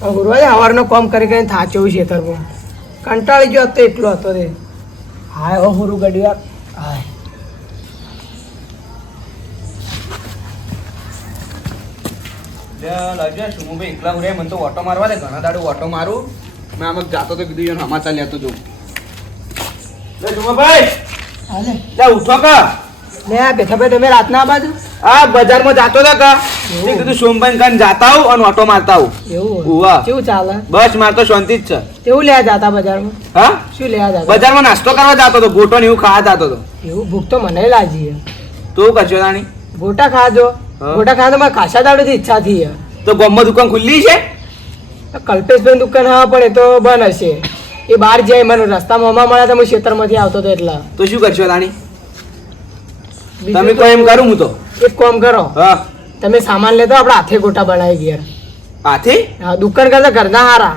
ગુરુવારે સવારનો કામ કરી કરીને થાચ્યો છે તરફ કંટાળી ગયો હતો એટલો હતો રે. હાય હો ગુરુ ગડિયાર હાય. સુમુભાઈ એકલા ઉડે મને તો ઓટો મારવા દે ઘણા દાડો ઓટો મારું મેં આમ જાતો તો કીધું સમાચાર લેતો જઉં. સુમુભાઈ હાલે લે ઉઠો કા લે બેઠા ભાઈ તમે રાતના આ બાજુ આ બજારમાં જાતો હતા કા મેં કીધું સોમભાઈ કાન જાતા આવું અને ઓટો મારતા આવું. એવું ઉવા કેવું ચાલે બસ માર તો શાંતિ જ છે. કેવું લેવા જાતા બજારમાં? હા શું લેવા જાતા? બજારમાં નાસ્તો કરવા જાતો તો ગોટો ને એવું ખાવા જાતો તો. એવું ભૂખ તો મને લાગી તું કચ્યો રાણી ગોટા ખાજો. હા. ગોટા ખાવા તો મારે ખાસા દાડોથી ઈચ્છા થઈ છે. તો ગામમાં દુકાન ખુલ્લી છે? કલ્પેશભાઈ દુકાન હા પણ એ તો બંધ હશે. એ બહાર જાય મને રસ્તામાં હમણાં મળ્યા તો હું ખેતરમાંથી આવતો હતો એટલા. તો શું કરશો રાણી બીજું તમે તો કહો એમ કરું હું તો. એક કામ કરો હા તમે સામાન લેતો આપણે હાથે ગોટા બનાવી ઘેર. હાથી હા દુકાન કરતા ઘરના હારા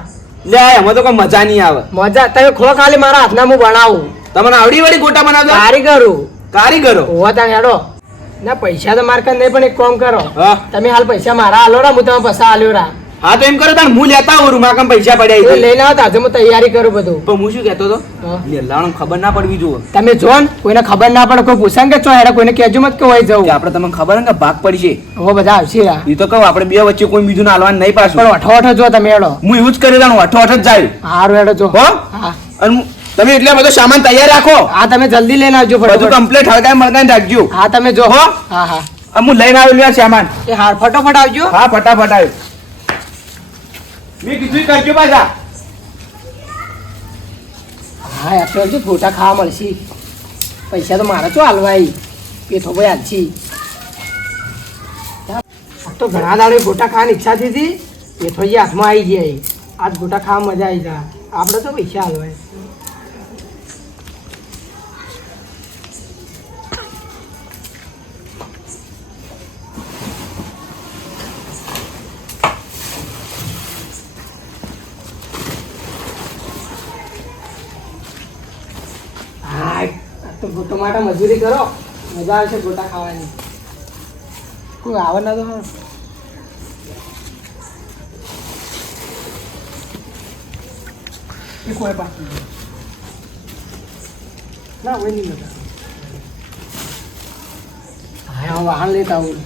લે એમાં તો કોઈ મજા નહીં આવે. મજા તમે ખો ખાલી મારા હાથના હું બનાવું. તમને આવડી વળી ગોટા બનાવતા કારીગરું કારીગરો? હોવા ત્યાં હેડો ના પૈસા તો મારે નહીં પણ એક કામ કરો હા તમે હાલ પૈસા મારા હાલો રા હું તમે પૈસા હાલ્યો રા હા તો એમ કરો તાણ હું લેતા આવું રૂમા કામ પૈસા પડ્યા એ છે. લઈને આવો તો આજે હું તૈયારી કરું બધું. પણ હું શું કહેતો હતો હા. લેલાણો ખબર ના પડવી જોઈએ તમે જો ને કોઈને ખબર ના પડે કોઈ પૂછે ને કે ચો હેડો કોઈને કહેજો મત કે હોય જવું. કે આપણે તમને ખબર ને કે ભાગ પડશે હવે બધા આવશે રા એ તો કહું આપણે બે વચ્ચે કોઈ બીજું હાલવાનું નહીં પાછું. પણ અઠો અઠો જો તમે હેડો હું એવું જ કરી દઉં અઠો અઠ જ જાય હારું હેડો જો હો હા અને તમે એટલે બધો સામાન તૈયાર રાખો હા તમે જલ્દી લઈને આવજો બધું ફટાફટ. કમ્પ્લીટ હળગાઈ મળગાઈને રાખજો. હા તમે જો હો હા હા હું લઈને આવેલું આ સામાન. એ હાર ફટાફટ આવજો. હા ફટાફટ આવ્યો મેં કીધું કરજો પાછા. હા યાર જો ગોટા ખાવા મળશે પૈસા તો મારા ચો હાલવા પેઠો ભાઈ હાલશી. આ તો ઘણા દાડે ગોટા ખાવાની ઈચ્છા થઈ હતી પેઠોજી હાથમાં આવી ગયા આજ ગોટા ખાવા મજા આવી જાય આપણે તો પૈસા હાલવાય. હા તો ગોટો માટે મજૂરી કરો મજા આવશે ગોટા ખાવાની. કોઈ આવે ના તો હા એ કોઈ પાછું ના હોય નહીં બધા. હા હું વાહન લેતા આવું.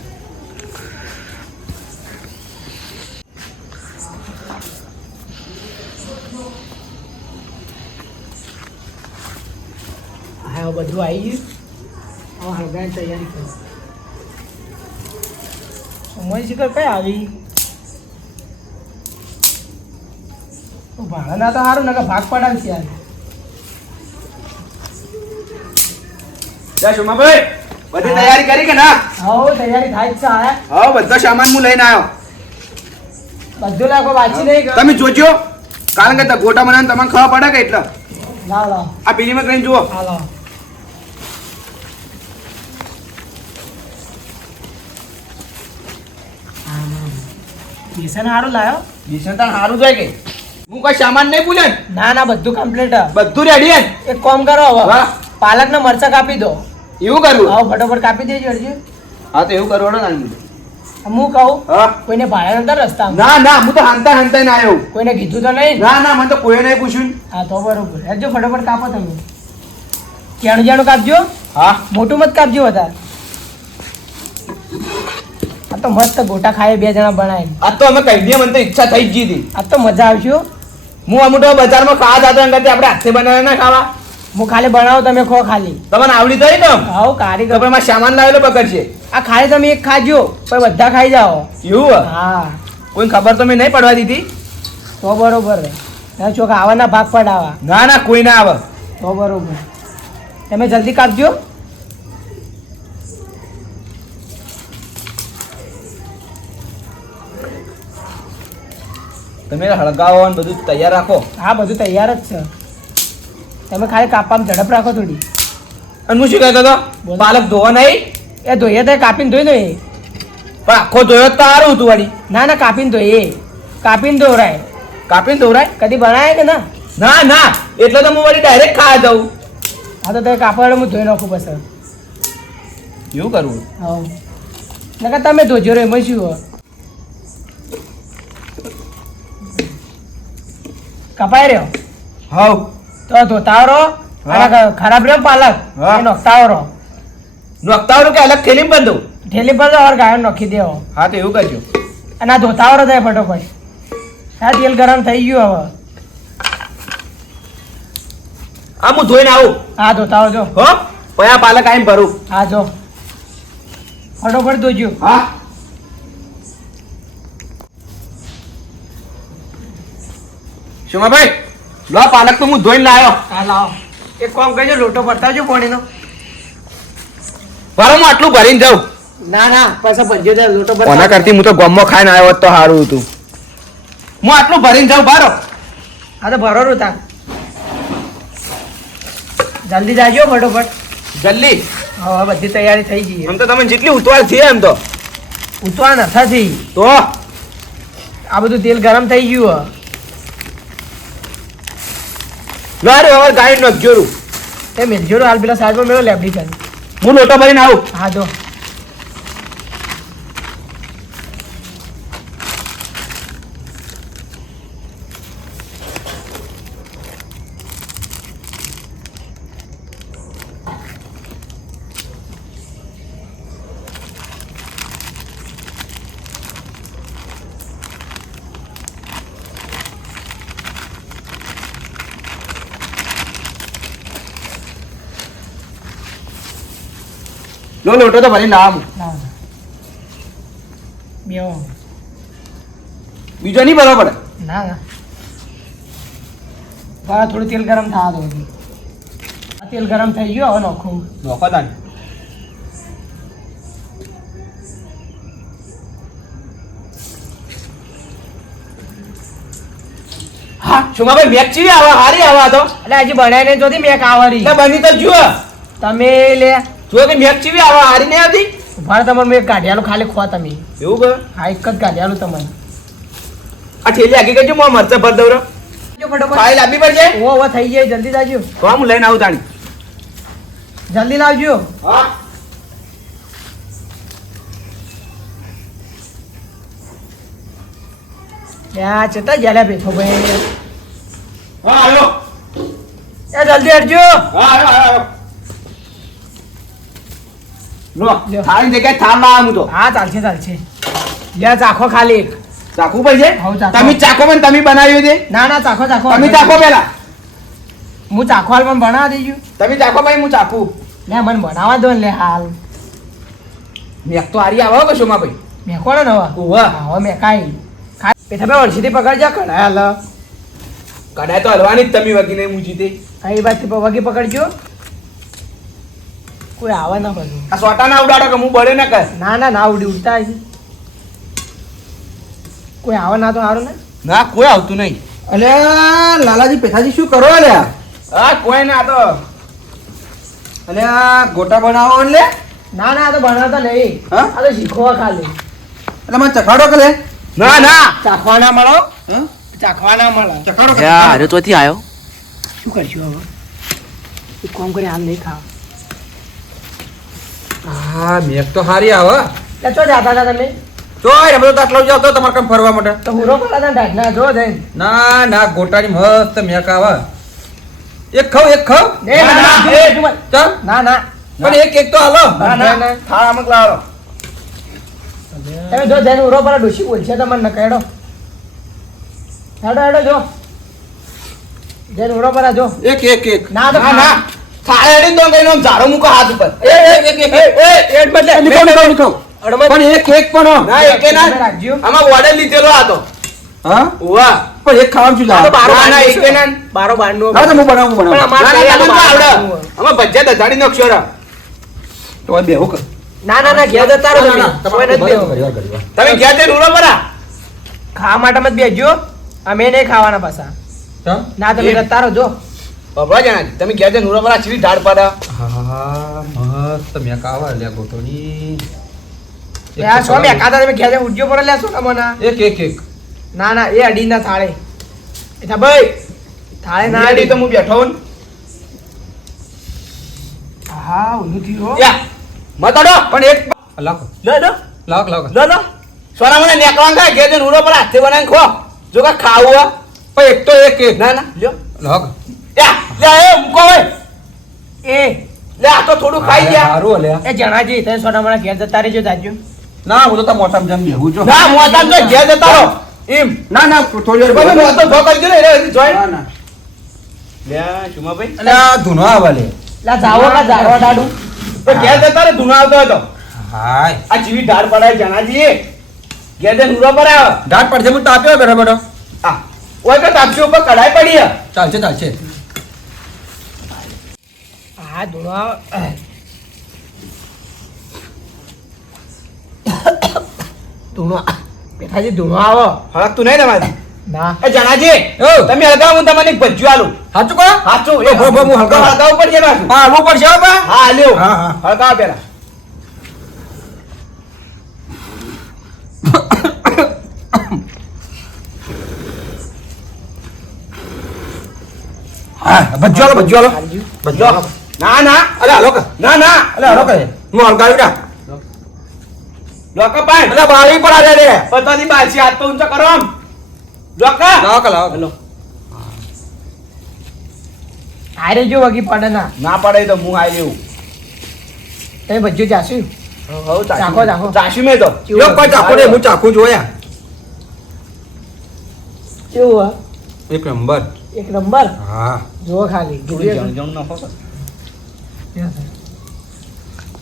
હા બધું આવી ગયું હવે હળગાઈ તૈયારી કરો. સમય શિખર કઈ આવી ભાડા ના તો સારું ને ભાગ પડાવશે યાર. જય સોમાભાઈ બધી તૈયારી કરી કે ના? હા તૈયારી થાય જ છે હા હા બધો સામાન હું લઈને આવ્યો. બધું લાગો વાંચી નહીં ગયો. તમે જોજો કારણ કે ગોટા બનાવવાનું તમને ખબર પડે કે એટલે લાવ લાવ આ પેલીમાં કરીને જુઓ. હા લાવ બેસન સારું લાવ્યો. બેસન તાણ સારું જાય કે હું કોઈ સામાન નહીં ભૂલે ને? ના ના બધું કમ્પ્લીટ. બધું રેડી હે ને? એક કામ કરો હવે વાહ. પાલક ના મરચા કાપી દો. એવું કરવું? હા ફટોફટ કાપી દેજો અરજી. હા તો એવું કરવાનું ને. હું કહું હા કોઈને ભાડા નતા રસ્તામાં ના ના હું તો હાંતા હાંતા ના આવ્યો. કોઈને કીધું તો નહીં. ના ના મને તો કોઈ નહીં પૂછ્યું. હા તો બરોબર હજુ ફટોફટ કાપો તમે. જાણું જાણું કાપજો હા મોટું મત કાપજો વધારે. આ તો મસ્ત ગોટા ખાય બે જણા બનાય. આ તો અમે કહી દઈએ મને તો ઈચ્છા થઈ જ ગઈ હતી. આ તો મજા આવશે હો. હું અમુક તો બજારમાં ખાવા જતો એમ કરતી આપણે હાથે બનાવે ના ખાવા. હું ખાલી બનાવો તમે ખો ખાલી. તમને આવડી તો તો આવો કારીગર. પણ મારે સામાન લાવેલો પકડશે. આ ખાલી તમે એક ખાજો પણ બધા ખાઈ જાઓ. એવું હા કોઈ ખબર તો મેં નહીં પડવા દીધી. તો બરોબર ચોક આવાના ભાગ પડાવા. ના ના કોઈ ના આવે. તો બરોબર તમે જલ્દી કાપજો. તમે હળગાવો અને બધું તૈયાર રાખો. હા બધું તૈયાર જ છે તમે ખાલી કાપવામાં ઝડપ રાખો થોડી. અને હું શું કહેતો હતો બોલો. પાલક ધોવા નહીં? એ ધોઈએ તો કાપીને ધોઈ દો. પણ આખો ધોયો તો સારું હતું વાળી. ના ના કાપીને ધોઈએ કાપીને ધોરાય. કાપીને ધોવરાય? કદી બનાવે કે ના? ના ના એટલે તો હું વળી ડાયરેક્ટ ખાવા દઉં. હા તો તે કાપડ હું ધોઈ નાખું બસ. એવું કરવું? હા નકર તમે ધોજો રે એમાં શું હોય? કપાઈ રહ્યો હાઉ તો ધોતાવરો અને ખરાબ રહ્યો પાલક હા. એ નોખતાવરો નોખતાવરું કે અલગ થેલી બંધું થેલી પર તો ઓર ગાયો નાખી દેવો હા તો એવું કરજો અને આ ધોતાવરો થાય ફટોફટ આ તેલ ગરમ થઈ ગયું હવે આ હું ધોઈને આવું હા ધોતાવો જો હો પયા પાલક આવીને ભરું હા જો ફટોફટ ધોજો હા શોમાભાઈ લો પાલક તો હું ધોઈને લાવ્યો હા લાવો એક કામ કરજો લોટો પડતાવજો પાણીનો ભરો હું આટલું ભરીને જાઉં ના ના પાછા ભરજો ત્યાં લોટો ઓના પડતા કરતી હું તો ગમમાં ખાઈને આવ્યો હોત તો સારું હતું હું આટલું ભરીને જાઉં બારો હા તો ભરો રૂતા જલ્દી જાજો ફટોફટ જલ્દી હવે બધી તૈયારી થઈ ગઈ આમ તો તમે જેટલી ઉતવાળ છે એમ તો ઉતવા નથી તો આ બધું તેલ ગરમ થઈ ગયું લો અરે હવે ગાડી નો જોરું એ મિલજો હાલ પેલા સાઈડમાં મેળો લેબડી કરી હું લોટો ભરીને આવું હા જો લો લોટો તો ભરીને આવું બેવો બીજો નહીં બરાબર ના ના બરાબર થોડું તેલ ગરમ થવા દો હજી. આ તેલ ગરમ થઈ ગયું હવે નાખું નોખો તાન હા શુમાભાઈ મેચ ચીવી આવા હારી આવા તો એટલે હજી બનાવી નહીં જોતી મેં કાવરી એટલે બની તો જુઓ તમે લે જો કે મેચ ચીવી આવા હારી નહીં આવતી ભારે તમારે મેં કાઢ્યાલું ખાલી ખો તમે એવું કર હા એક જ કાઢ્યાલું તમને આ ઠેલી આગી કરજો હું મરચા ભર દઉં જો ફટોફટ ફાઇલ આપી પડશે ઓ હવે થઈ જાય જલ્દી જાજો તો હું લઈને આવું તાણી જલ્દી લાવજો હા ત્યાં ચેતા જ્યાં બેઠો ભાઈ હા આવ્યો એ જલ્દી હટજો હા આવ્યો લો લ્યો. થાળી જગ્યાએ થાળ લાવા હું તો હા ચાલશે ચાલશે લે ચાખો ખાલી એક ચાખવું પડશે હઉ, ચાખો. તમે ચાખો પણ તમે બનાવ્યું છે ના ના ચાખો ચાખો તમે ચાખો પેલા હું ચાખો હાલ મને બનાવવા દેજો તમે ચાખો ભાઈ હું ચાખું લે મને બનાવવા દો ને લે હાલ મેક તો હારી આવો કે શોમા ભાઈ મેં કોણ નવા ઉવા હવે મેં કાંઈ પેઠા બે વર્ષીથી પકડજો કઢાય હાલ કડાય તો હલવાની જ તમે વગી નહીં મૂકી તે કઈ બાજુ વગી પકડજો કોઈ આવે ના બધું આ સોટા ના ઉડાડો કે હું બળે ના કર ના ના ના ઉડી ઉડતા હશે કોઈ આવે ના તો સારું ને ના કોઈ આવતું નહીં અલે લાલાજી પેથાજી શું કરો અલ્યા હા કોઈ ના તો અલે આ ગોટા બનાવો લે ના ના આ તો બનાવતા નહીં હા? આ તો શીખવા ખાલી એટલે મને ચખાડો કે લે ના ના ચાખવા ના મળો હા? ચાખવા ના મળે ચખાડો કે અરે તો આવ્યો શું કરશું હવે એક કામ કરી હાલ નહીં ખાવ હા મેક તો હારી આવે એટલે ચો જાતા હતા તમે તો એ બધો તો આટલો જ આવતો તમારે કામ ફરવા માટે તો હુરો પડ્યા હતા ઢાઢના જો જઈને ના ના ગોટાની મસ્ત મેક આવે એક ખાવ એક ખાવ એ ના, ના, ના, એ, ચાલ ના ના પણ એક એક તો હાલો ના ના થાળ અમુક લાવો તમે જો જઈને ઉરો પર ડોશી બોલશે તમને ન કહેડો હેડો હેડો જો જઈને ઉરો પર જો એક એક એક ના તો ના ના થાળ એડી દો કઈ ઝાડો મૂકો હાથ ઉપર એક બદલે નિકો પણ એક એક પણ હો. ના એકે ના રાખજો આમાં ઓર્ડર લીધેલો આ તો હા ઉવા પણ એક ખાવાનું શું આ તો લાવે બારો ના, ના, બાંધો એકે ના. બારો બાંધો હા તો હું બનાવું પણ બનાવું અમારે ના ના કઈ તમને તો આનું આવડે બાંધવું હોય. આમાં ભજીયા દધાડી નાખશો રા તો હવે બેહો કર ના ના ના ઘેર જતા રહો ના, તમે. ના, કોઈ નથી બેહવું. ઘડીવાર, ઘડીવાર. તમે ગયા તે રૂલો પરા ખાવા માટે મત બેસજો અમે નહીં ખાવાના પાછા ચાલ. ના તમે એ- જતા રહો જો બાબા જાણા તમે ગયા તે રૂલો પરા ચીલી ઢાળ પાડા હા મસ્ત મેક આવે લે ગોટોની યાર સો મેં કાતા તમે ઘેર જઈને ઉઠજો પડે લેશો ને મને એક એક એક ના ના એ અડીના થાળે એઠા ભાઈ થાળે ના નાડી અડી તો હું બેઠો હું હા ઊંધું થયું હો. યા મતાડો પણ એક લાખ લો લો લાખ લાખ લો લો સોના મને નેકવાં ખાય ગયા તે રૂલો પરા હાથે બનાવીને ખો જો કા ખાવું હોય પણ એક તો એક ના ના લ્યો લગ લે એ મૂકો હવે એ લે આ તો થોડું ખાઈ ગયા સારું લ્યા એ જણાજી તમે સોનામાના ઘેર જતા રહેજો જાજો ના હું તો તાર મોટામાં જમ બેહું છું ના મોતામ તો ઘેર જતા રહો એમ ના ના થોડી વાર તમે મોતો ધો કરજો ને એટલે જોઈ ના ના લે શુમાભાઈ એટલે આ ધૂનો આવે લે લા જાવો કા જારવા દાડું તો ઘેર જતા રે ધૂનો આવતો હોય તો હાય આ જીવી ઢાળ પડાય જણાજી ઘેર જઈને ઉરો પર આવે દાંત પડશે હું તાપ્યો બેઠો બેઠો આ ઓય તો તાપસી ઉપર કઢાઈ પડી હે ચાલશે ચાલશે હા ધૂણો ધૂણો બેઠાજી ધૂણો આવો હળકતું નહીં તમારે ના એ જણાજી ઓ. તમે હળગાવો હું તમને એક ભજ્યું આલું સાચું કહો સાચું તો ભો, ભો, હું હળગાવું. હળગાવું પડશે પાછું. હા આવવું પડશે હો બા હા લ્યો હા, હા. હળગાવો પેલા હા ભજ્જો આલો ભજ્જો આલો ભજ્જો લો. ના ના અલે હાલો કે ના ના અલે હાલો કે હું હળગાવી ના લોકા પાય અલે બાળી પર આલે રે પતાની બાછી હાથ તો ઊંચો કરો આમ લોકા લાવો કે લાવો હેલો આરે જો વગી પડે ના ના પડે તો હું આઈ લેવું તમે બધું જાશું હવ ચાખો, ચાખો. ચાશી મેં તો યો કોઈ ચાકુ રે હું ચાકુ જોયા કેવું હા એક નંબર એક નંબર હા જુઓ ખાલી થોડું જણ જણ નાખો તો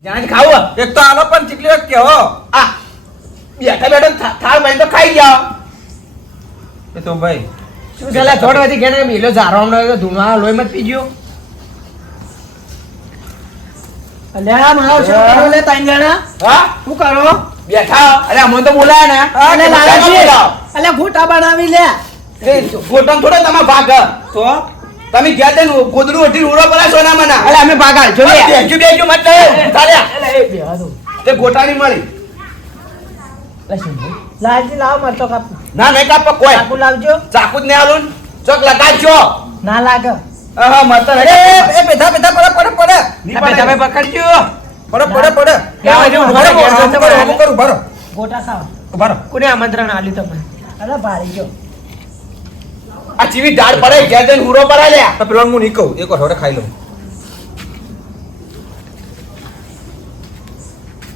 જાણ ખાવો એક તો આલો પણ ચીકલી વાત કેવો આ બેઠા બેઠા થાળ ભાઈ તો ખાઈ ગયા એ તો ભાઈ શું ચાલે થોડ વધી ઘેર મેલો જારો હમણાં તો ધૂણો આ લોહી મત પીજો અલ્યા મારો શું કરો લે ત્રણ જણા હા શું કરો બેઠા અરે અમને તો બોલાયા ને અલે લાલાજી અલ્યા ગોટા બનાવી લે ગોટમ થોડો તમારા ભાગ હ. તો તમે ગયા તે ગોદડું ઓઢી ઉડો પડા સોના મના અલે અમે ભાગા જો લે બેજુ બેજુ મત લે ચાલ્યા અલે એ બેવા દો તે ગોટાની મળી લાલજી લાવ મરતો કાપ ના નહીં કાપ કોઈ ચાકુ લાવજો ચાકુ જ નહીં આલું ચોક લગાડજો ના લાગે હા મરતા એ એ બેઠા બેઠા પડે પડે પડે નહીં પડે તમે પકડજો પડે પડે પડે કેવા જેવું ઉભા રહો, ઘરે ઘેર આમ કરો, આમ કરો, ઉભા રહો. ગોટા ખાવ ઉભા રહો. કોને આમંત્રણ આલ્યું તમને અરે ભાળી ગયો આ ચીવી ઢાળ પડે ઘેર જઈને ઉરો પડા લ્યા તો પેલો હું નહીં કહું એક વાર ખાઈ લઉં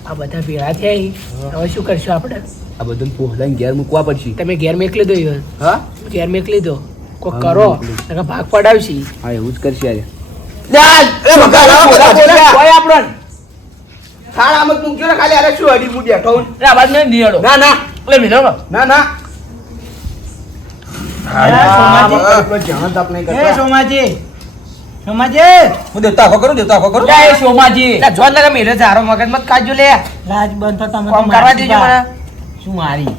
આ બધા ભેળા થયા હવે શું કરશું આપણે આ બધું પોહલાઈને ઘેર મૂકવા પડશે તમે ઘેર મેકલી દો ઈવન. હા ઘેર મેકલી દો કોક હા, કરો મોકલી. નકર ભાગ પડાવશી હા એવું જ કરશે આજે થાળ આમ જ મૂકજો ને ખાલી અરે શું હડી હું બેઠો હું. એટલે અવાજ નહીં દિયાડો ના ના એટલે મીધો ના ના સોમાજી. એટલો ધ્યાન તાપ નહીં કરતા. સોમાજી સોમાજી હું દેવતા આખો કરું દેવતા આખો કરું એ સોમાજી જોન લગા મેલે જારો મગજ મત ખાજો લે રાજ બંધ તો તમે કામ કરવા દેજો મને શું મારી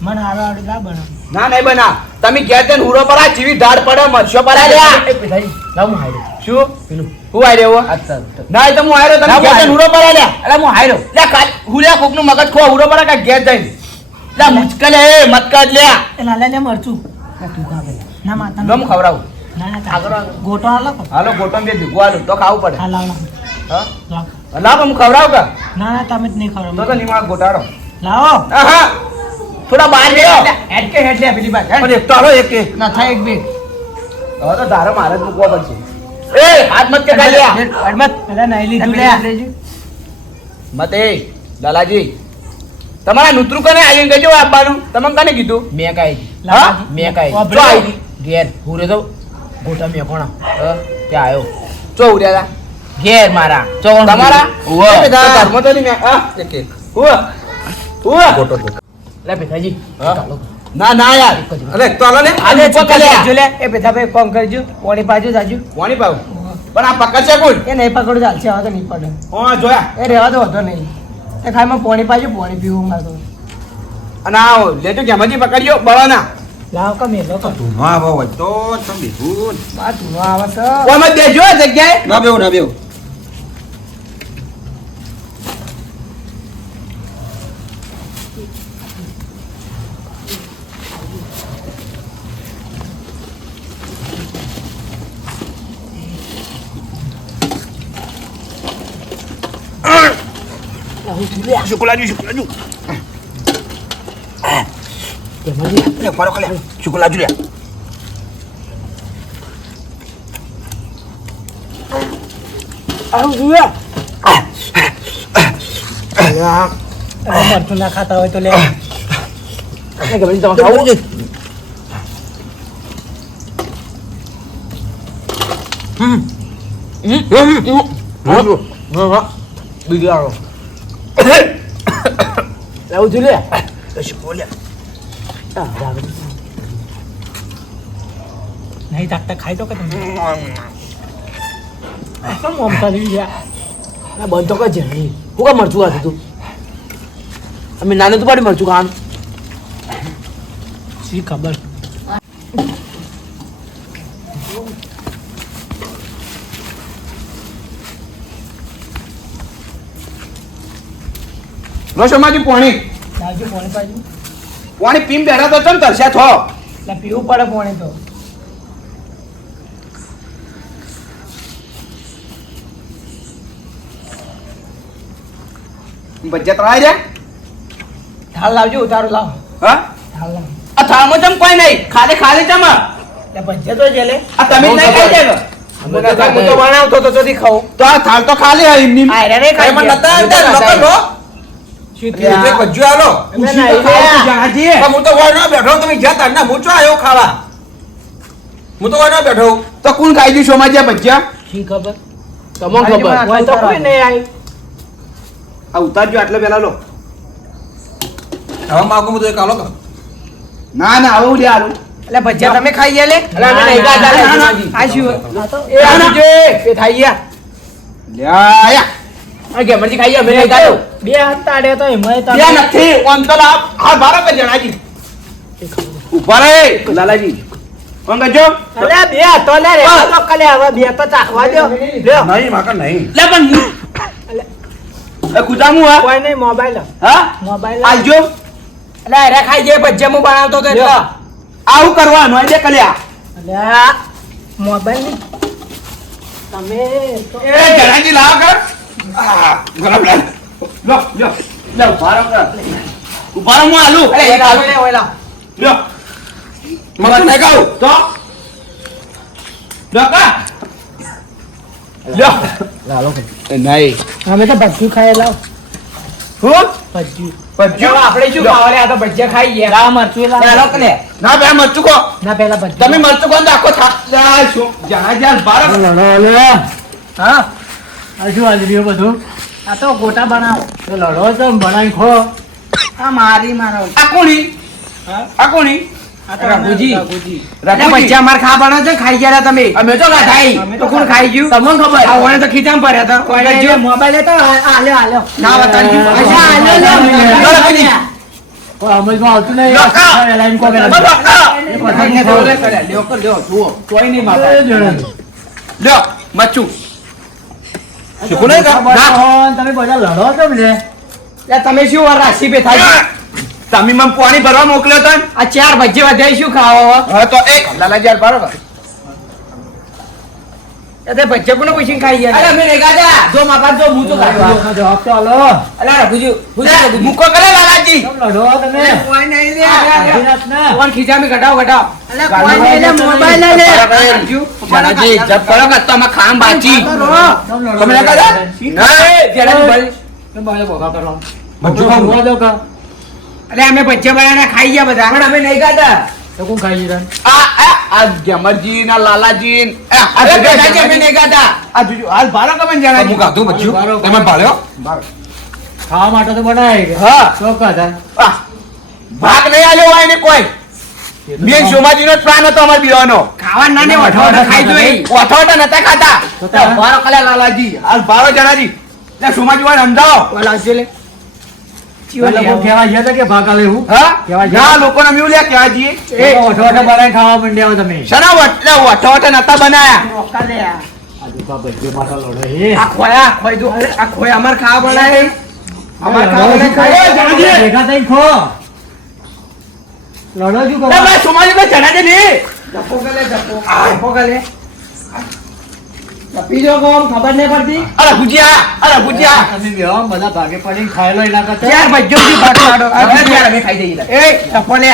મને હારો આવડે લા બનો ના નહીં બના તમે ઘેર જઈને હુરો પર આ ચીવી ઢાળ પડે મરશો પર લ્યા એ પેલાજી લાવ હું હાર્યો શું હું આઈ રહ્યો અચ્છા ના એ તો હું આઈ રહ્યો તમે ના, ઘેર હું જઈને હુરો પર લ્યા અરે હું હાર્યો લે ખાલી હુલ્યા કોકનું મગજ ખો હુરો પર કા ઘેર જઈને લે મુચકલે એ મત કર લ્યા એ લાલા ને મરચું તું ખા પેલા ના માતા લો હું ખવડાવું ના ના આગળ કાકા. ગોટો હાલો કો હાલો ગોટમ બે ભીગું આલું તો ખાવું પડે હા લાવ લાવ. હા લાવ લાવ હું ખવડાવું કા ના ના તમે જ નહીં તો ખબર નિમાળ ગોટાડો લાવો હા થોડા બહાર ગયો હેડ કે હેડ લે પેલી બાજુ પણ એક તો હાલો એક એક ના થાય એક બે હવે તો ધારો મારે જ મૂકવા પડશે એ હાથ મત કે લ્યા અડમત પેલા નહીં લીધું લે મત એ લાલાજી તમારા નુતરું કને આવીને ગયો આપવાનું તમને કને કીધું મેં કાઈ હા? મેં કાઈ ચો આવી ઘેર હુરે તો ગોટા મેં કોણ ત્યાં આવ્યો ચો ઉડ્યા ઘેર મારા ચો તમારા ઉવ્વ. એ બધા ધર્મ તો નહીં મેં હા એક એક ઉવ્વ. ઉવ્વ. ગોટો ગોટો લે પેથાજી હા? ચાલો ના ના યાર અલે એક તો હાલો ને આલે ઉપર ચક્કર લે. લેજો લે એ પેથાભાઈ કોમ કરજો પોણી પાજો જાજો કોની પાવ પણ આ પકડશે કોણ એ નહીં પકડો ચાલશે હવે તો નહીં પડે હા જોયા એ રહેવા દો હતો નહીં એ ખાલી માં પોણી પાજો પોણી પીવું મારે તો અને આ લેજો કેમાંથી પકડ્યો બળાના લાવ કા મેલો કો ધૂનો આવે હોય તો તમે બેહું. આ ધૂનો આવે છે ઓમાં દેજો આ જગ્યાએ ના બેહું ના બેહું લે ફરો ખલે શું લાજુ લે આવું જોઈએ મરચું ના ખાતા હોય તો લે ગમે તમે ખાવું છે બીજું આવો લાવું છું લે શું બોલ્યા નહીં તાકતા ખાઈ તો કે તમે કેમ મમતા થઈ ગયા આ બંધ તો કઈ છે નહીં હું કામ મરચું ખાતું તું અમે નાનું તો પાડી મરચું ખાવાનું શી ખબર રોશમાજી પાણી લાવજો પાણી પાજુ પાણી પીમ બેઠા તો ચમ તરસ્યા છો એટલે પીવું પડે પાણી તો ભજીયા તળાઈ જાય થાળ લાવજો ઉતારો લાવ હા થાળ લાવ આ થાળમાં ચમ કોઈ નહીં ખાલી ખાલી ચમ એટલે ભજીયા તો છે લે આ તમે જ નહીં ખાઈ જાય હું તો બનાવતો તો ચોથી ખાઉં તો આ થાળ તો ખાલી હોય એમની આ રે રે ખાઈ એમાં નતા અંદર નકર લો શું એક ભજ્યું આલો અમે નાઈ લે. જણાજી પણ હું તો વાળ ના બેઠો તમે જ્યાં તારના હું ચો આવ્યો ખાવા હું તો વાળ ના બેઠો તો કોણ ખાઈ ગયું સોમાજી આ ભજીયા શી ખબર તમને ખબર હોય તો કોઈ નહીં આવી આ ઉતારજો આટલે પેલા લો હવે માગું હું તો એક આલો તો ના ના આવું લે આલું એટલે ભજીયા તમે ખાઈ ગયા લે એટલે અમે નહીં ના, ખાતા ના, ના, લે. ના. આ શું આ તો એ આનું જે એ ખાઈ ગયા લે આયા આ ગેમરજી ખાઈ ગયા અમે નહીં ખાધું બે હાથ તાડ્યા તો એમાંય ત્યાં તાડ્યા. નથી ઓમ તો લાવ હા બારો કે જણાજી ઉપર રે લાલાજી કોણ કહેજો અરે બે હાથો લે રે તો કલે હવે બે તો ચાખવા દો લ્યો નહીં માકા નહીં લે પણ એ કુજામું હા કોઈ નહીં મોબાઈલ હા મોબાઈલ આલજો એટલે અરે ખાઈ ગયા ભજીયા હું બનાવતો તો એટલે આવું કરવાનું આ દે કલ્યા અલ્યા મોબાઈલ નહીં તમે તો એ જણાજી લાવ કર આ ગરમ લાવ લો લો લે ઉભારો કર ઉભારો હું આલુ અરે એક આલુ લે ઓલા લો મગજ નહીં ખાવ તો લો કા લો નહીં અમે તો ભજીયું ખાઈ લાવ હું ભજીયું ભજીયા આપણે શું ખાવા લે આ તો ભજીયા ખાઈ ગયા લાવ મરચું લાવ ના બે મરચું કો ના પેલા ભજીયું તમે મરચું કો આખો થા લે શું જણાજી હાલ બારો હા આ શું આજ્યું બધું આ તો ગોટા બનાવો તો લડો તો બનાવી ખો આ મારી મારો આ કોણી આ કોણી રઘુજી રઘુજી. એટલે ભજીયા માર ખા બનાવ છે ખાઈ ગયા તમે અમે તો ખાઈ તો કોણ ખાઈ ગયું તમને ખબર આ ઓણે તો ખીચામ પડ્યા હતા કોઈ જો મોબાઈલ તો આલ્યો આલ્યો ના બતાડ્યું અચ્છા, આલ્યો, લ્યો. રઘુજી. સમજમાં આવતું નહીં લો, કા. લાઈન કો લ્યો મરચું શીખું નહીં કા? તમે બધા લડો કેમ લે એટલે તમે શું વાર રાશિ પે થાય છે? તમે મને પાણી ભરવા મોકલ્યો તો ને? આ ચાર ભજીયા વધારે શું ખાવા હા તો એક લાલાજી હાલ બરાબર એટલે ભજીયા કોને પૂછીને ખાઈ ગયા અરે અમે નહીં ખાધા. જો માપા જો હું તો ખાધું જવાબ તો આલો અલા રઘુજી લે, મૂકો કરે લાલાજી કેમ લડો તમે કોઈ નહીં લે અભિનાશ ના કોણ ખીચામી ઘટાવ ઘટાવ અલા, કોઈ નહીં લે, મોબાઈલ લઈ લે. જણાજી જપ કરો કે તમે ખામ બાચી કેમ લડો? તમે નહીં ખાધા? જણાજી ભાઈ કેમ ભાઈ ભોગા કરો ભજ્યું ખાવું. ભોગવા દો કા અરે અમે ભજીયા બનાવીને ખાઈ ગયા બધા પણ અમે નહીં ખાતા તો કોણ ખાઈ જતા આ ગેમરજી ના લાલાજી ને- આ અરે જણાજી ભજીયા અમે નહીં ખાતા આ જોજો હાલ બારો તમે હું જણાજી ખાધું ભજ્યું તમે ભાળ્યો ખાવા માટે તો બનાવી હા ચોક્કસ હા. આ, ભાગ નહીં આલ્યો હોય ને કોઈ બેન સોમાજી નો પ્લાન હતો અમાર બીવાનો ખાવા ના ને વઠવાડા ખાઈ જોઈ ઓઠોટા નતા ખાતા તો તારા- બારો કલ્યા લાલાજી હાલ બારો જણાજી લે સોમાજી વાળા અંધાવો ઓલા આવજો લે પેલા કોણ કહેવા ગયા હતા કે ભાગ આલે એવું હા કેવા ના લોકોને અમે એવું લે કેવા જઈએ એ ઓઠો બનાવી ખાવા માંડ્યા હો તમે શના ઓઠોટા નતા બનાયા રોકા લે આ આજુ કા ભજીયો માથા લડો હે ખોય દો આ ખોય અમાર ખાવા બનાવે અમાર ખાવા બનાવે ખાય જણાજી ભેગા થઈને ખો લડો શું કરો તમે સોમાજી તો જણાજી ને જપો ગલે જપો ગલે જપી જો કોમ ખબર નહીં પડતી અરે ભુજિયા તમે બેહો, બધા ભાગે પડીને ખાઈ લો એના કરતા ચાર ભજીયો થી ભાગ પાડો હવે ત્યારે અમે ખાઈ જઈએ એ જપો લે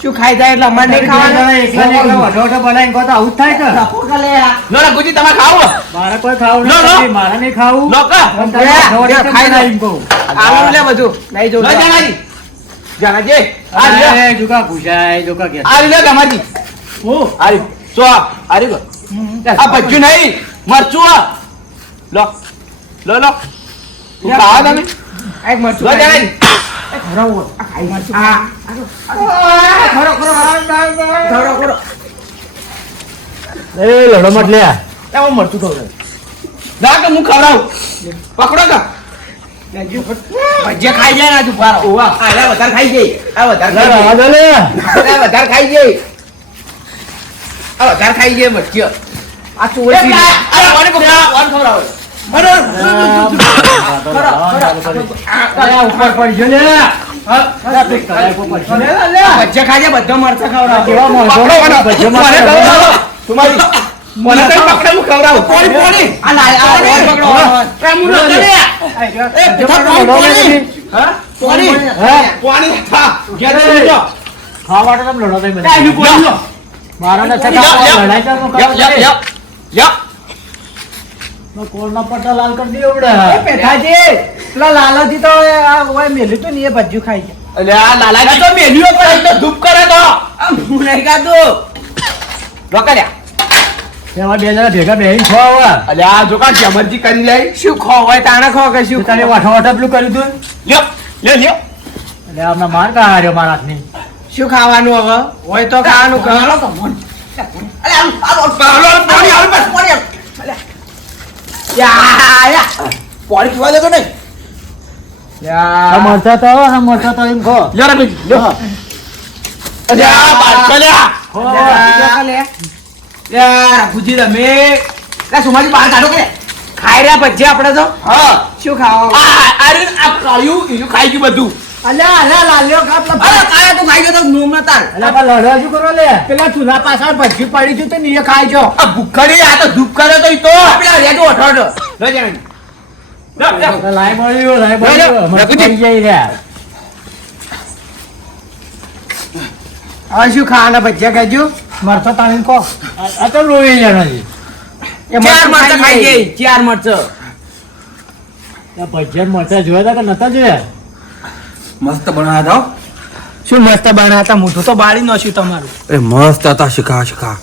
શું ખાઈ જાય એટલે અમારે નહીં ખાવાનું એકલા ને એકલા વઢો વઢો બનાવીને કહો તો આવું જ થાય કે રફો કે લે આ. લો રઘુજી તમારે ખાવો મારે કોઈ ખાવું લો, લો. નથી મારે નહીં ખાવું લો કા પણ તમે વઢો વઢો કેમ ખાઈ લો. બનાવીને કહું? આવું લે બધું નહીં લો જોવું જાનાજી જાનાજી આ લ્યો અરે, જોકા પૂછાય જોકા કે આ લ્યો ગમાજી હું આ લ્યો સો આ લ્યો આ ભજ્યું નહીં મરચું આ લો લો લો તું ખાવા તમે એક મરચું લો ખાઈ જાનાજી લે. ખરો આ ખાઈ મરચું ખાઈ. ખરો ખરો એ લડો મત લે એ હું મરચું ખાવ ના કે હું ખવડાવું પકડો કા ભજીયા ખાઈ જાય ને આજુ બાર ઓવા આ વધારે ખાઈ જાય આ વધારે લે, ખાઈ રવા દે લે. જાય આ વધારે ખાઈ જાય આ વધારે ખાઈ જાય મરચું આ ચોરી અરે કોને કોણ ખવડાવો અરે, ઉપર પડી ગયો લે અરે, પેક કરાય ઉપર પડી ગયો. ભજીયા ખાઈ જાય બધા મરચા ખવડાવો કેવા મોંઘો પકડો ભજીયામાં મને ખવડાવો. ખવડાવો તમારી મને કઈ પકડે હું ખવડાવું કોણ કોણ આ લાય આ ઓર પકડો ઓર. કામું ન કરે એ બેઠા કોણ કોણ હા પાણી પાણી થા ઘેર સુજો ખાવા માટે તમે લડો તમે બધા. કાઈ કોણ લો મારા નથી યપ, ખાવા, યપ. લડાઈ કરવાનું યપ કામ યપ નથી. યપ યપ મેં કોળના પટ્ટા લાલ કરી દીધો બડે. પેઠાજી પેલા લાલાજી તો આ ઓય મેલ્યું તું ને એ ભજીયું ખાઈ ગયા. અલે આ લાલાજી તો મેલ્યો પણ તો ધૂપ કરે તો હું નહીં ખાધું. રોકડ્યા તેમાં બે જણા ભેગા બેહીને ખવાવા. અલે આ જો કા જમરજી કરી લે શું ખો હોય તાણે ખો કે શું તું તારે વાઠા વાઠા પેલું કર્યું તું લ્યો લ્યો લ્યો એટલે આમના માર કા હાર્યો મારા હાથની. શું ખાવાનું હવે હોય તો ખાવાનું ખાવાનું અલે આ પાણી આવે બસ પાણી પાણી પીવા દેતો નહીં આ મરચા તો આ મરચા તો એમ ખો. લ્યો રે બીજી લ્યો અલે આ બાદ લ્યા ખો. યાર ભુજી તમે લે સુમાજી બહાર કાઢો કે ખાઈ રહ્યા ભજીયા આપણે તો હા શું ખાવા આ આ કાળિયું એનું ખાઈ ગયું બધું અલ્યા અલ્યા લાલ્યો ખા પેલા અરે કાયા તું ખાઈ ગયો તો નોમ ના તાર અલા પણ લડવા શું કરો લે પેલા ચૂલા પાછળ ભજીયું પડી ગયું તો ને એ ખાઈ જો આ ભૂખડી આ તો ધૂપ કરે તો ઈ તો પેલા રેડો અઠાડો લો જાણ લો લાઈ મળ્યું લાઈ લે, લે, મળ્યું મરચું રઘુજી. પડી જાય રહ્યા. હવે શું ખાવાના ભજીયા ખાઈજો મરચા તાણીને ખો. આ તો લોહી જણાજી. એ ચાર મરચાં ખાઈ જાય ગઈ ચાર મરચાં આ ભજીયા મરચા જોયા તા કે નતા જોયા? મસ્ત બનાવ્યા શું મસ્ત બનાવતા મોઢું તો બાળી નોશું તમારું હતા એ મસ્ત હતા શીખા શીખા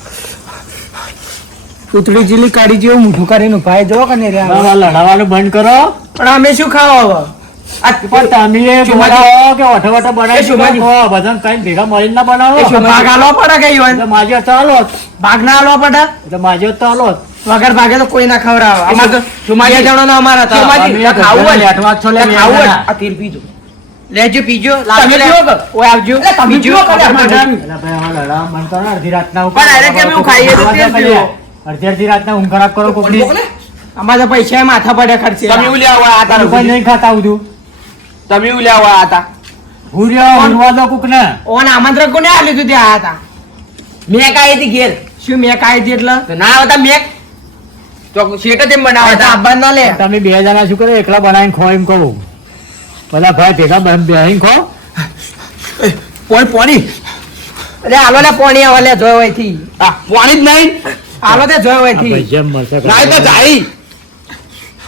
ઉતળી જીલી કાઢી જેવું મોઢું કરીને ભાઈ જો કે નહીં રે બાબા, લડાવાનું બંધ કરો. પણ અમે શું ખાવા હવે પણ તમે એ શુમાજી. બનાવો કે વઠો વઠો બનાવી એ શુમાજી. શકો. બધાને કઈ ભેગા મળીને ના બનાવો. એ શું ભાગ આલવા પડે કે ઈવન? એટલે માજો ચાલો જ. ભાગ ના આલવા પડે એટલે માજો ચાલો જ. વગર ભાગે તો કોઈ ના ખવડાવે અમાર તો શુમાજી. બે જણોનો અમારા હતા. શુમાજી. અમે ખાવું હોય ને, લેટવા જ છો લે, એટલે ખાવું હોય ને, લેટવા. આ તેલ પીજો લેજો પીજો તમે લાવજો લે. પીવો કે? ઓય આવજો એટલે તમે પીજો. પીવો કે? અમારે અમે નથી. એટલે ભાઈ આમાં લડાવા બંધ કરો ને. અડધી રાતના ઊંઘ પણ અરે કેમ એવું ખાઈએ તો તેલ પીવો. અડધી રાતના ઊંઘ ખરાબ કરો કોકની. અમારે તો પૈસા માથા પડે ખર્ચે તમે ઉલ્યા હોય આ તમે કોઈ તાર નહીં ખાતા બધું. તમે ઉલ્યા હોય આ તા ભૂર્યો ઊંઘવા દો કોકને. ઓન આમંત્રણ કોને આલ્યું તું ત્યાં હતા મેં કાઈ હતી ઘેર શું મેં કાઈ હતી એટલે તો ના આવતા મેં તો શેટ જ એમ બનાવતા આ તો આબા ના લે તમે બે જણા શું કરો એકલા બનાવીને ખો એમ કહું. પેલા ભાઈ ભેગા બેહીને ખો. પોણી અરે આલો ને પોણી આવે લે જોય હોય થી આ પોણી જ નહીં આલો તે જોય હોય આ થી ભજીયા મળશે ના તો જાય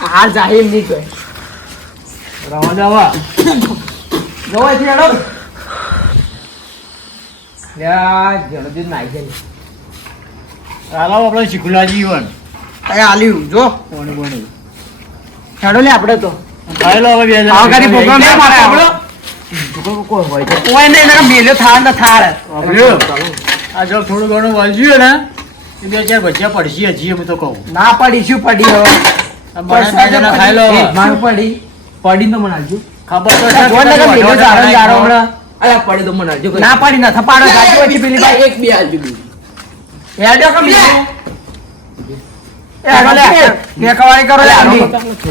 હાલ જાહેર નહીં જોય રવા દેવા. જોય હોય થી હેડો લ્યા જલ્દી નાઈ જાય ચાલો આપણે શીખુલાજી ઈવન. એ આલ્યું જો પોણી બોણી. હેડો લે આપણે તો ખાઈ લો હવે બે જણા. આવો ગાડી પ્રોગ્રામ ભેગા ના મારે આપણો. આપણો કોઈ હોય છે કોઈ નહીં ના મેલ્યો થાળ ને થાળ આવ્યો. આ જો થોડું ઘણું વાલજ્યું ને એ બે ચાર ભજીયા પડશે હજી હું તો કહું. ના પડી શું પડી હવે આ માણસ બે જણા ખાઈ લો હવે. મારું પડી પડી તો મનાલજો ખબર તો છે જોઈ લે કે મેલ્યો જારો જારો હમણાં અલા પડે તો મને આવજો ના પડી ના થપાડો જાજો હોય છે પેલી ભાઈ એક બે આવજો બીજું હેડો કે મેલ્યો એ હેડો લે નેકવાળી કરો લે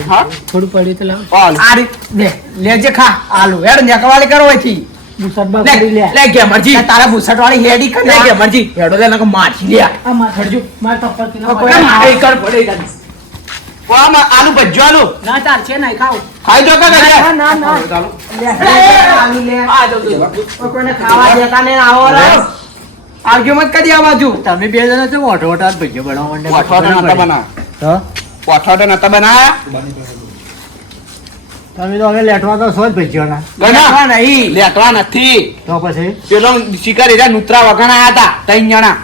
હા થોડું પડ્યું તો લાવ હાલ આ રીત લે લેજે ખા આલુ હેડ નેકવાળી કરો હોયથી મુસરબા કરી લે લે કે મરજી તારા ભૂસટ વાળી હેડી કર લે કે મરજી હેડો લે નકો મારજી લે આ માર હરજુ માર તપત કોઈ મારે કર પડે આલુ ભજ્જો આલુ ના ચાલશે નહીં ખાવ ખાઈ જો કે ના, ના, ના. લે, આલુ લે. કોઈ કોઈને ખાવા દેતા નહીં, આવો રે. આવજો મત કરી આ બાજુ. તમે બે જણા છો મોટો મોટા ભજીયો બનાવવા માંડ્યા. કોઠો નતા બના તો કોઠો નતા બનાયા તમે તો હવે લેટવા તો છો જ ભજીયોના. ગણા નહીં લેટવા નથી તો પછી પેલો શિકારી રહ્યા નુત્રા વગણ આયા હતા 3 જણા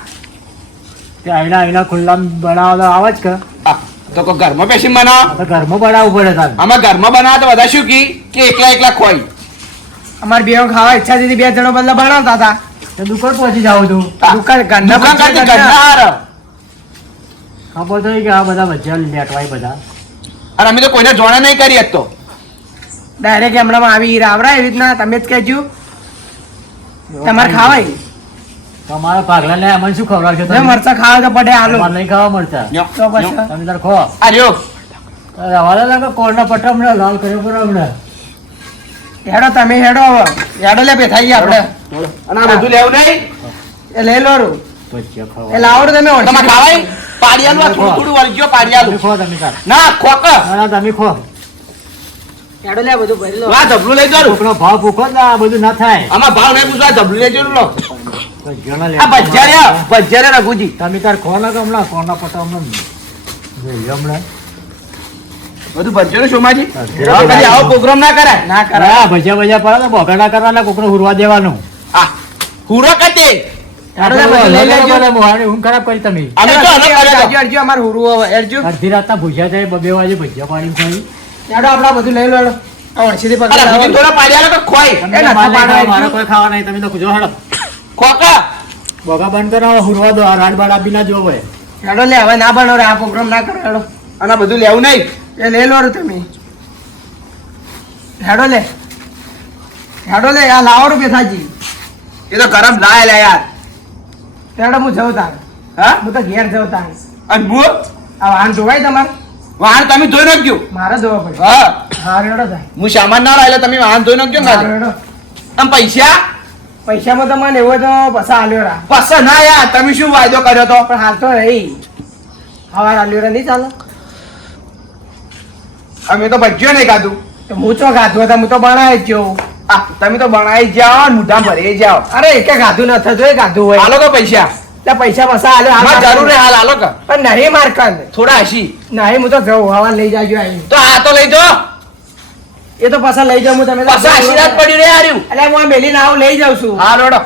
તે આઈના ખુલ્લા બનાવવા તો આવે જ કે આ, તો કોઈ ઘરમાં બેસી બનાવો આ તો ઘરમાં બનાવવું પડે તારે. આમાં ઘરમાં બનાવે તો બધા શું કી કે એકલા ખોઈ અમારે બે ખાવા ઈચ્છા હતી, બે જણો બદલા બનાવતા હતા. તો દુકાન પહોંચી જાવ તું દુકાન ઘરના દુકાન કરતી ભજીયા ઘરના હારો. ખબર તો કે આ બધા ભજીયા લેટવાય બધા. અને અમે તો કોઈને જોડે નહીં કરી શકતો ડાયરેક્ટ હમણાં આવી રાવરા એવી રીતના તમે જ કહેજો તમારે ખાવાય તમારા પાગલા ને અમને શું ખવડાવશો તમે મરચા ખાવા તો પડે હાલો તમારે નહીં ખાવા મળતા લ્યો, તો પછી લ્યો. તમે તાર ખો આ જો હવાલે લાગે કોરના પટ્ટા હમણાં લાલ કર્યો પર હમણાં હેડો તમે હેડો હવે હેડો લે બેઠાઈએ આપણે અને આ બધું લેવું નહીં એ લઈ લો રૂ. ભજીયા એ ખાવા લાવડો તમે તમારે ઓળખી ખાવાય પાડિયાલું આ થોડું થોડું વળગ્યો તમે પાડિયાલું ખો તમે તાર ના ખોક ના ના તમે ખો હેડો લે બધું ભરી લો આ ધબલું લઈ જાઉં કોકનો ભાવ ભૂખો જ ના આ બધું ના થાય આમાં ભાવ નહીં પૂછવા ધબલું લઈ જાઉં લો ભજીયાના આ લેવા. ભજ્યા રે રઘુજી તમે તાર ખો ના કે હમણાં કોના પટ્ટા હમણાં જોઈએ હમણાં બધું ભજ્યો ને સોમાજી હા, કદી આવો પ્રોગ્રામ ના કરાય ના કરાય હા ભજીયા ભજીયા પડે તો બોગા ના કરવાના કોકને હુરવા દેવાનું આ હુરો કતે હેડો લે બધું લઈ લેજો. ઊંઘ ખરાબ કરી તમે અમે તો આનો કર્યો તો. અરજુ, અરજુ, અમારે હુરવું હવે અરજુ અડધી રાતના ભૂસ્યા જાય 2 વાગે ભજીયા પાડી ખાઈ હેડો આપડા બધું લઈ લો હેડો. આ વળશીથી પકડી અરે લાવો. રઘુજી થોડા પાડિયાલો તો ખોઈ તમને એ તો નતા મારે પાડવા મારે એટલું. કોઈ ખાવા નહીં તમે તો કૂજો હડો ખોકા બોગા બંધ કરો હુરવા દો આ રાડ બાડ આપી ના જોવે હેડો લે હવે ના બનો રે આ પ્રોગ્રામ ના કરો હેડો અને બધું લેવું નહીં એ લઈ લો રે તમે હેડો લે આ લાવો રૂ બેઠાજી એ તો ગરમ લાય લે યાર હેડો હું જઉં તાર હા હું તો ઘેર જઉં તાર અને હું આ વાહન ધોવાય તમારે વાહન તમે ધોઈ નાખજો મારે ધોવા પડે હા હા હેડો થાય હું સામાન ના લાવેલો તમે વાહન ધોઈ નાખજો ને હારું, હેડો આમ પૈસા પૈસામાં તો મને એવો તો પૈસા આલ્યો રા પસંદ ના યાર તમે શું વાયદો કર્યો તો પણ હાલ તો રહી હવાર આલ્યો રા નહીં ચાલે અમે તો ભજ્યો નહીં ખાધું તો હું તો ગાધું હતા હું તો બનાવી જ જાઉં આ તમે તો બનાવી જાઓ ને મોઢા ભરી જાઓ અરે એકે ગાધું ન થતું એ ગાધું હોય હાલો તો પૈસા એટલે પૈસા પૈસા આલ્યો હાલ મારે જરૂર હે હાલ હાલો કે પણ નહીં મારકન થોડા હસી નહીં હું તો જઉં હવા લઈ જાજો આવી તો આ તો લઈ જાઓ એ તો પાછા લઈ જાઉં હું તમે પાછા આશીર્વાદ પડ્યું રે હાર્યું એટલે હું આ મેલી આવું લઈ જાઉં છું હા રોડો